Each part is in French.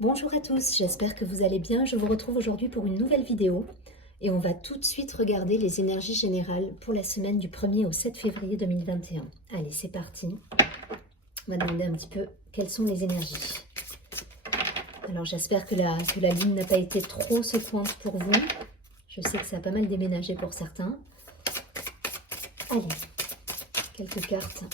Bonjour à tous, j'espère que vous allez bien. Je vous retrouve aujourd'hui pour une nouvelle vidéo et on va tout de suite regarder les énergies générales pour la semaine du 1er au 7 février 2021. Allez, c'est parti. On va demander un petit peu quelles sont les énergies. Alors j'espère que la ligne n'a pas été trop secouante pour vous. Je sais que ça a pas mal déménagé pour certains. Allez, quelques cartes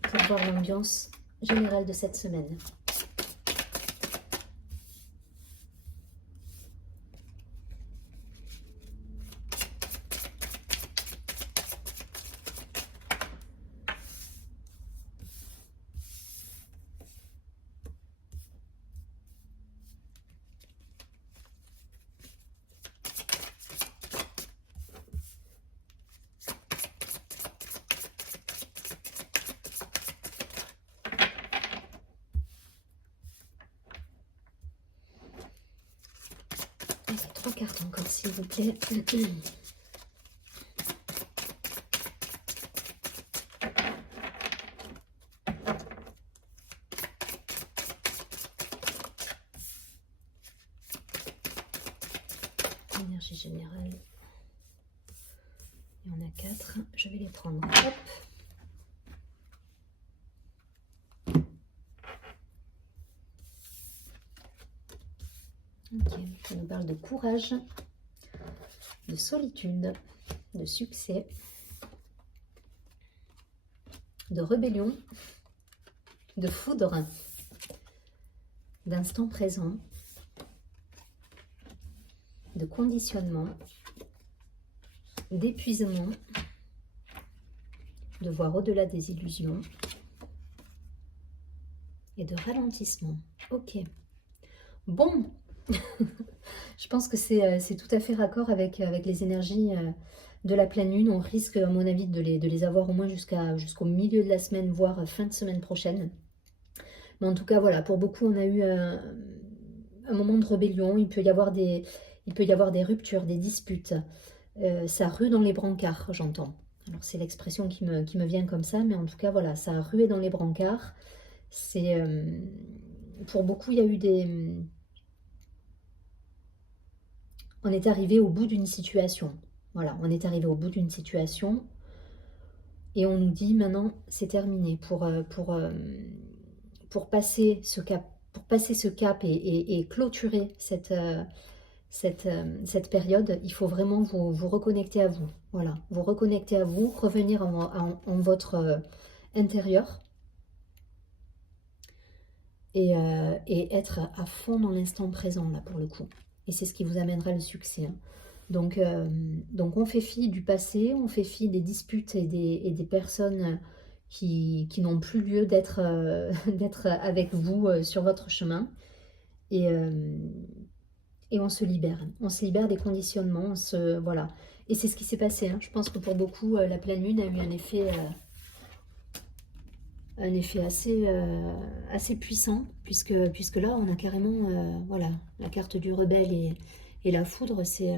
pour voir l'ambiance générale de cette semaine. Allez, 3 cartes encore s'il vous plaît. Énergie générale. Il y en a 4. Je vais les prendre. Hop. Ok, ça nous parle de courage, de solitude, de succès, de rébellion, de foudre, d'instant présent, de conditionnement, d'épuisement, de voir au-delà des illusions et de ralentissement. Ok. Bon, je pense que c'est tout à fait raccord avec les énergies de la pleine lune. On risque, à mon avis, de les avoir au moins jusqu'au milieu de la semaine, voire fin de semaine prochaine. Mais en tout cas, voilà, pour beaucoup, on a eu un moment de rébellion. Il peut y avoir des ruptures, des disputes. Ça rue dans les brancards, j'entends. Alors, c'est l'expression qui me vient comme ça, mais en tout cas, voilà, ça a rué dans les brancards. C'est pour beaucoup, il y a eu des... On est arrivé au bout d'une situation. Voilà, on est arrivé au bout d'une situation et on nous dit maintenant, c'est terminé. Pour passer ce cap et clôturer cette période, il faut vraiment vous reconnecter à vous. Voilà, vous reconnecter à vous, revenir en votre intérieur et être à fond dans l'instant présent, là, pour le coup. Et c'est ce qui vous amènera le succès. Hein. Donc on fait fi du passé, on fait fi des disputes et des personnes qui n'ont plus lieu d'être avec vous sur votre chemin. Et, on se libère. On se libère des conditionnements. Voilà. Et c'est ce qui s'est passé. Hein. Je pense que pour beaucoup, la pleine lune a eu un effet assez puissant, puisque là, on a carrément voilà, la carte du rebelle et la foudre, c'est...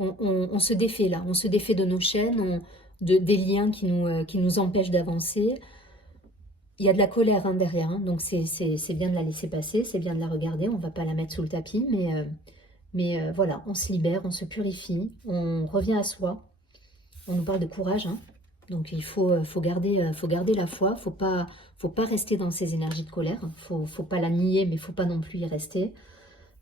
on se défait là, on se défait de nos chaînes, des liens qui nous empêchent d'avancer. Il y a de la colère hein, derrière, hein, donc c'est bien de la laisser passer, c'est bien de la regarder, on ne va pas la mettre sous le tapis, mais voilà, on se libère, on se purifie, on revient à soi. On nous parle de courage, hein, donc il faut garder la foi, faut pas rester dans ces énergies de colère, faut pas la nier, mais il ne faut pas non plus y rester.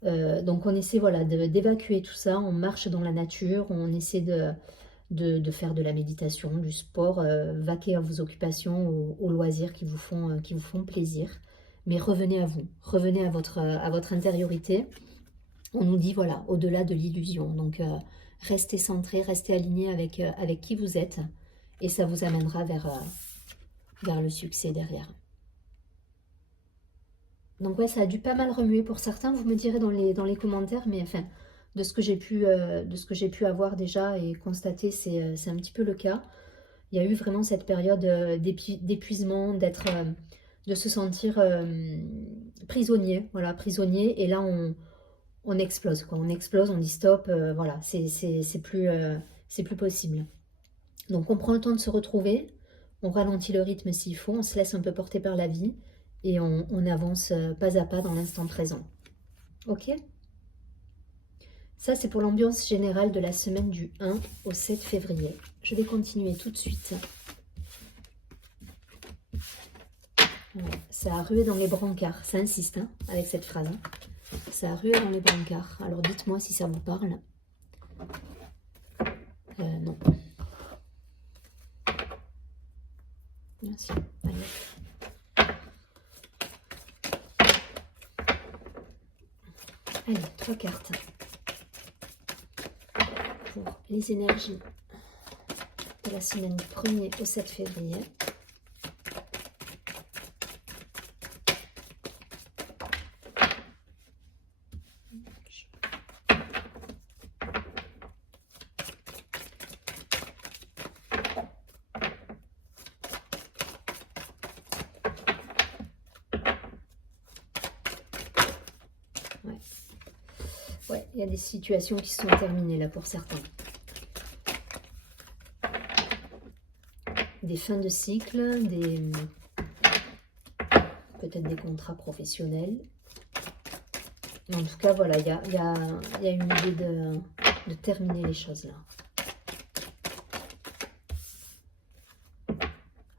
Donc on essaie voilà, d'évacuer tout ça, on marche dans la nature, on essaie de faire de la méditation, du sport, vaquer à vos occupations, aux loisirs qui vous font plaisir. Mais revenez à vous, revenez à votre intériorité. On nous dit voilà, au-delà de l'illusion. Donc restez centré, restez aligné avec qui vous êtes et ça vous amènera vers le succès derrière. Donc ouais, ça a dû pas mal remuer pour certains, vous me direz dans les commentaires, mais enfin, de ce que j'ai pu avoir déjà et constater, c'est un petit peu le cas. Il y a eu vraiment cette période d'épuisement, de se sentir prisonnier, voilà, prisonnier, et là on explose, quoi. On explose, on dit stop, voilà, c'est plus possible. Donc on prend le temps de se retrouver, on ralentit le rythme s'il faut, on se laisse un peu porter par la vie, et on avance pas à pas dans l'instant présent. Ok? Ça, c'est pour l'ambiance générale de la semaine du 1 au 7 février. Je vais continuer tout de suite. Ouais, ça a rué dans les brancards. Ça insiste hein, avec cette phrase. Hein. Ça a rué dans les brancards. Alors dites-moi si ça vous parle. Non. Merci. Allez. Allez, 3 cartes. Pour les énergies de la semaine du 1er au 7 février. Ouais, il y a des situations qui sont terminées là pour certains. Des fins de cycle, peut-être des contrats professionnels. Mais en tout cas, voilà, il y a une idée de terminer les choses là.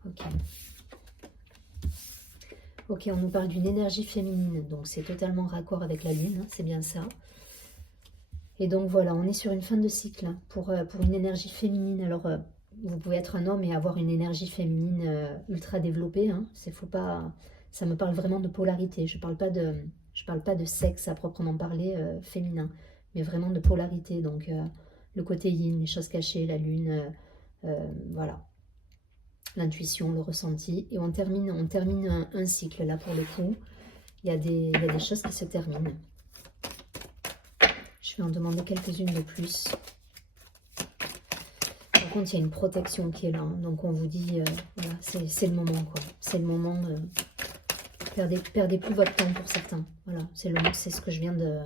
Ok. Ok, on nous parle d'une énergie féminine, donc c'est totalement raccord avec la lune, hein, c'est bien ça. Et donc voilà, on est sur une fin de cycle hein, pour une énergie féminine. Alors, vous pouvez être un homme et avoir une énergie féminine ultra développée. Hein. Faut pas, ça me parle vraiment de polarité. Je parle pas de sexe à proprement parler féminin, mais vraiment de polarité. Donc, le côté yin, les choses cachées, la lune, voilà. L'intuition, le ressenti. Et on termine un cycle là pour le coup. Il y a des choses qui se terminent. Je vais en demander quelques-unes de plus. Par contre, il y a une protection qui est là. Hein. Donc, on vous dit, voilà, c'est le moment, quoi. C'est le moment. Perdez plus votre temps pour certains. Voilà, c'est ce que je viens de...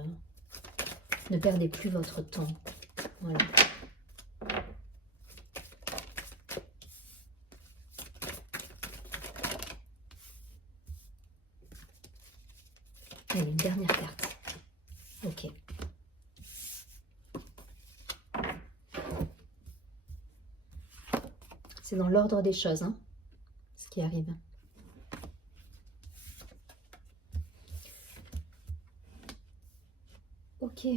Ne perdez plus votre temps. Voilà. Allez, une dernière carte. Ok. C'est dans l'ordre des choses, hein, ce qui arrive. Ok.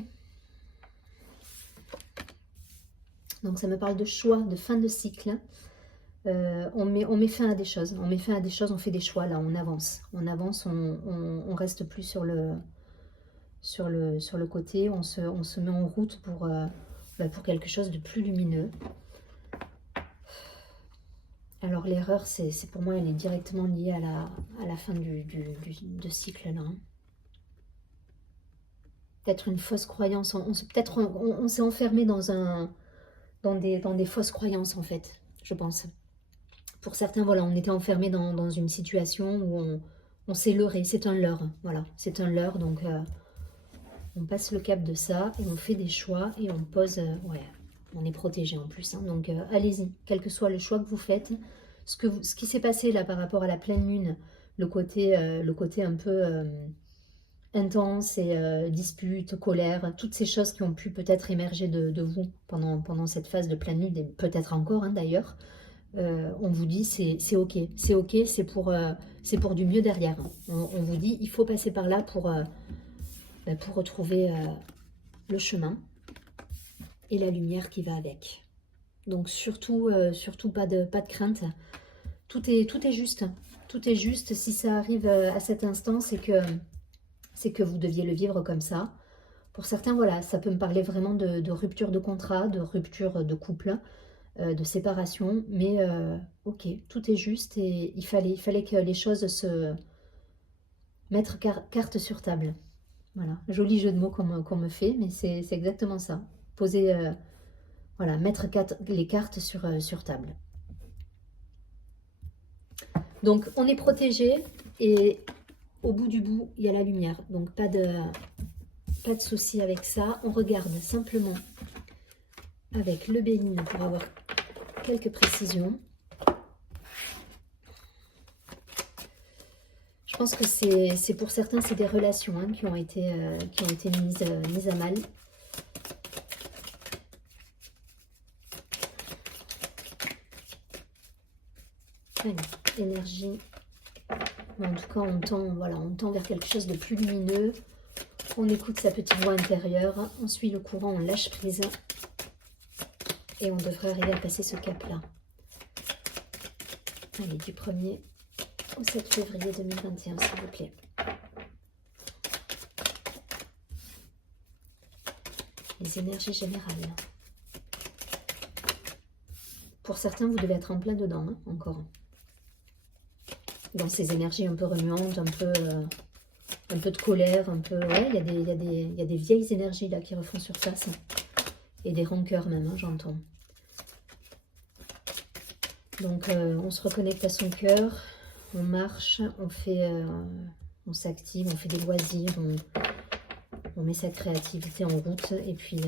Donc ça me parle de choix, de fin de cycle. On met fin à des choses. On met fin à des choses, on fait des choix là, on avance. On avance, on reste plus sur le côté, on se met en route pour quelque chose de plus lumineux. Alors l'erreur, c'est pour moi, elle est directement liée à la fin de cycle là. Hein. Peut-être une fausse croyance. On s'est enfermé dans des fausses croyances en fait, je pense. Pour certains, voilà, on était enfermé dans une situation où on s'est leurré. C'est un leurre, voilà. C'est un leurre, donc on passe le cap de ça et on fait des choix et on pose... ouais, on est protégé en plus. Hein, donc allez-y, quel que soit le choix que vous faites. Ce qui s'est passé là par rapport à la pleine lune, le côté un peu intense et dispute, colère, toutes ces choses qui ont pu peut-être émerger de vous pendant cette phase de pleine lune, et peut-être encore hein, d'ailleurs, on vous dit c'est ok, c'est pour du mieux derrière. On vous dit il faut passer par là pour retrouver le chemin et la lumière qui va avec. Donc surtout pas de crainte. Tout est juste. Tout est juste. Si ça arrive à cet instant, c'est que vous deviez le vivre comme ça. Pour certains, voilà, ça peut me parler vraiment de rupture de contrat, de rupture de couple, de séparation. Mais ok, tout est juste et il fallait que les choses se mettent carte sur table. Voilà, joli jeu de mots qu'on me fait, mais c'est exactement ça. Poser, voilà, mettre les cartes sur table. Donc, on est protégé et au bout du bout, il y a la lumière. Donc, pas de souci avec ça. On regarde simplement avec le Béline pour avoir quelques précisions. Je pense que c'est pour certains, c'est des relations hein, qui ont été mises à mal. Allez, énergie. Mais en tout cas, on tend, voilà, on tend vers quelque chose de plus lumineux. On écoute sa petite voix intérieure. On suit le courant, on lâche prise. Et on devrait arriver à passer ce cap-là. Allez, du 1er au 7 février 2021, s'il vous plaît. Les énergies générales. Pour certains, vous devez être en plein dedans, hein, encore. Dans ces énergies un peu remuantes, un peu de colère, un peu... Ouais, il y a des vieilles énergies là qui refont surface. Et des rancœurs même, hein, j'entends. Donc, on se reconnecte à son cœur, on marche, on s'active, on fait des loisirs, on met sa créativité en route et puis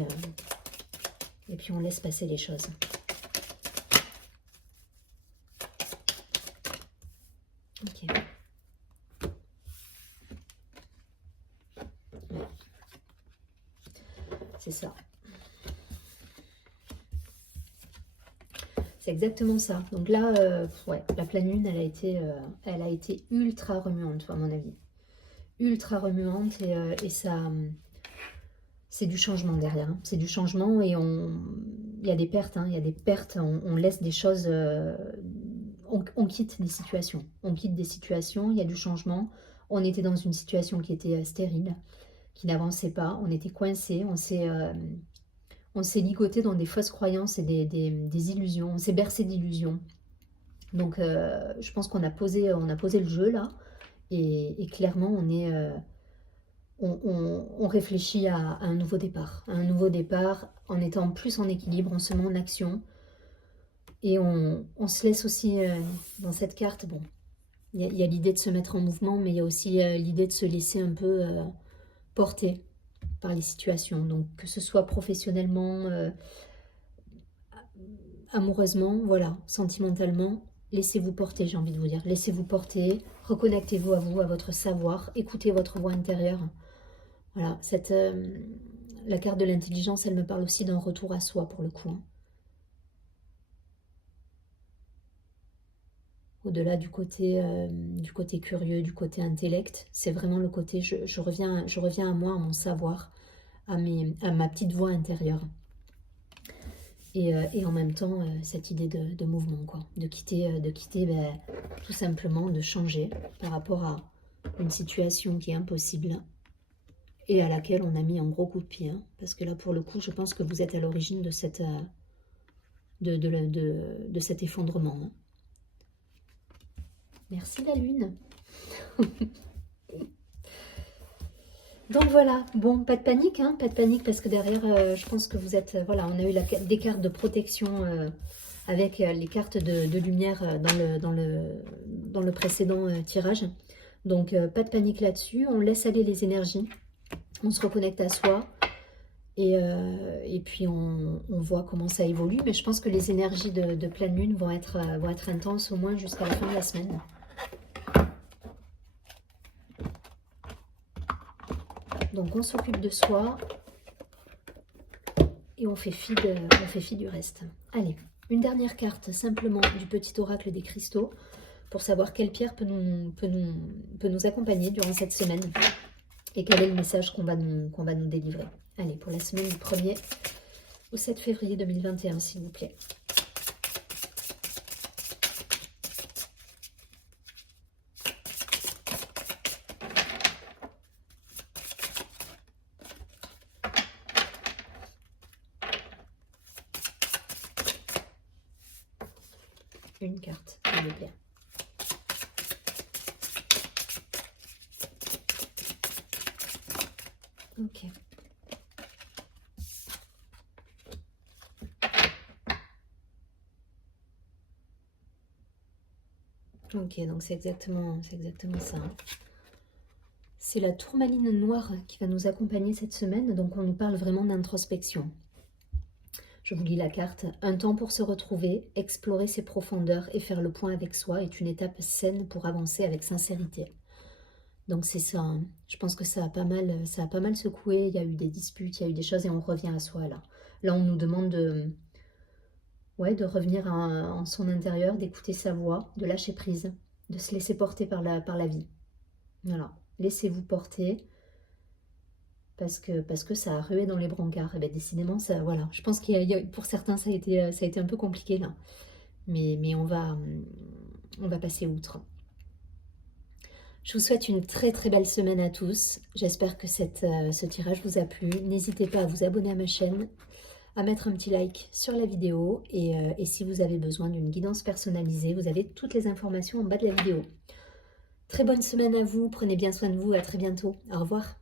on laisse passer les choses. Ok. Ouais. C'est ça. C'est exactement ça. Donc là, ouais, la pleine lune, elle a été ultra remuante, à mon avis. Ultra remuante et ça... C'est du changement derrière. Hein. C'est du changement et il y a des pertes. Hein. Il y a des pertes. On laisse des choses... on quitte des situations. On quitte des situations. Il y a du changement. On était dans une situation qui était stérile, qui n'avançait pas. On était coincé. On s'est ligoté dans des fausses croyances et des illusions. On s'est bercé d'illusions. Donc, je pense qu'on a posé le jeu là. Et clairement, on réfléchit à un nouveau départ. Un nouveau départ en étant plus en équilibre, on se met en action. Et on se laisse aussi, dans cette carte, bon, il y a l'idée de se mettre en mouvement, mais il y a aussi l'idée de se laisser un peu porter par les situations. Donc, que ce soit professionnellement, amoureusement, voilà, sentimentalement, laissez-vous porter, j'ai envie de vous dire. Laissez-vous porter, reconnectez-vous à vous, à votre savoir, écoutez votre voix intérieure. Voilà, la carte de l'intelligence, elle me parle aussi d'un retour à soi pour le coup. Hein. Au-delà du côté curieux, du côté intellect, c'est vraiment le côté, je reviens à moi, à mon savoir, à ma petite voix intérieure. Et en même temps, cette idée de mouvement, quoi, de quitter ben, tout simplement, de changer par rapport à une situation qui est impossible et à laquelle on a mis un gros coup de pied. Hein, parce que là, pour le coup, je pense que vous êtes à l'origine de cet effondrement. Hein. Merci la lune. Donc voilà, bon, pas de panique, hein, pas de panique parce que derrière, je pense que vous êtes, voilà, on a eu des cartes de protection avec les cartes de lumière dans le précédent tirage. Donc pas de panique là-dessus, on laisse aller les énergies, on se reconnecte à soi et puis on voit comment ça évolue. Mais je pense que les énergies de pleine lune vont être intenses au moins jusqu'à la fin de la semaine. Donc on s'occupe de soi et on fait fi du reste. Allez, une dernière carte simplement du petit oracle des cristaux pour savoir quelle pierre peut nous accompagner durant cette semaine et quel est le message qu'on va nous délivrer. Allez, pour la semaine du 1er au 7 février 2021, s'il vous plaît. Une carte, s'il vous plaît. Ok. Ok, donc c'est exactement ça. C'est la tourmaline noire qui va nous accompagner cette semaine, donc on nous parle vraiment d'introspection. Je vous lis la carte. Un temps pour se retrouver, explorer ses profondeurs et faire le point avec soi est une étape saine pour avancer avec sincérité. Donc c'est ça, hein. Je pense que ça a pas mal secoué, il y a eu des disputes, il y a eu des choses et on revient à soi là. Là, on nous demande de, ouais, de revenir en son intérieur, d'écouter sa voix, de lâcher prise, de se laisser porter par la vie. Voilà, laissez-vous porter parce que ça a rué dans les brancards. Et bien décidément, ça, voilà. Je pense pour certains, ça a été un peu compliqué là. Mais on va passer outre. Je vous souhaite une très très belle semaine à tous. J'espère que ce tirage vous a plu. N'hésitez pas à vous abonner à ma chaîne, à mettre un petit like sur la vidéo et si vous avez besoin d'une guidance personnalisée, vous avez toutes les informations en bas de la vidéo. Très bonne semaine à vous, prenez bien soin de vous, à très bientôt. Au revoir.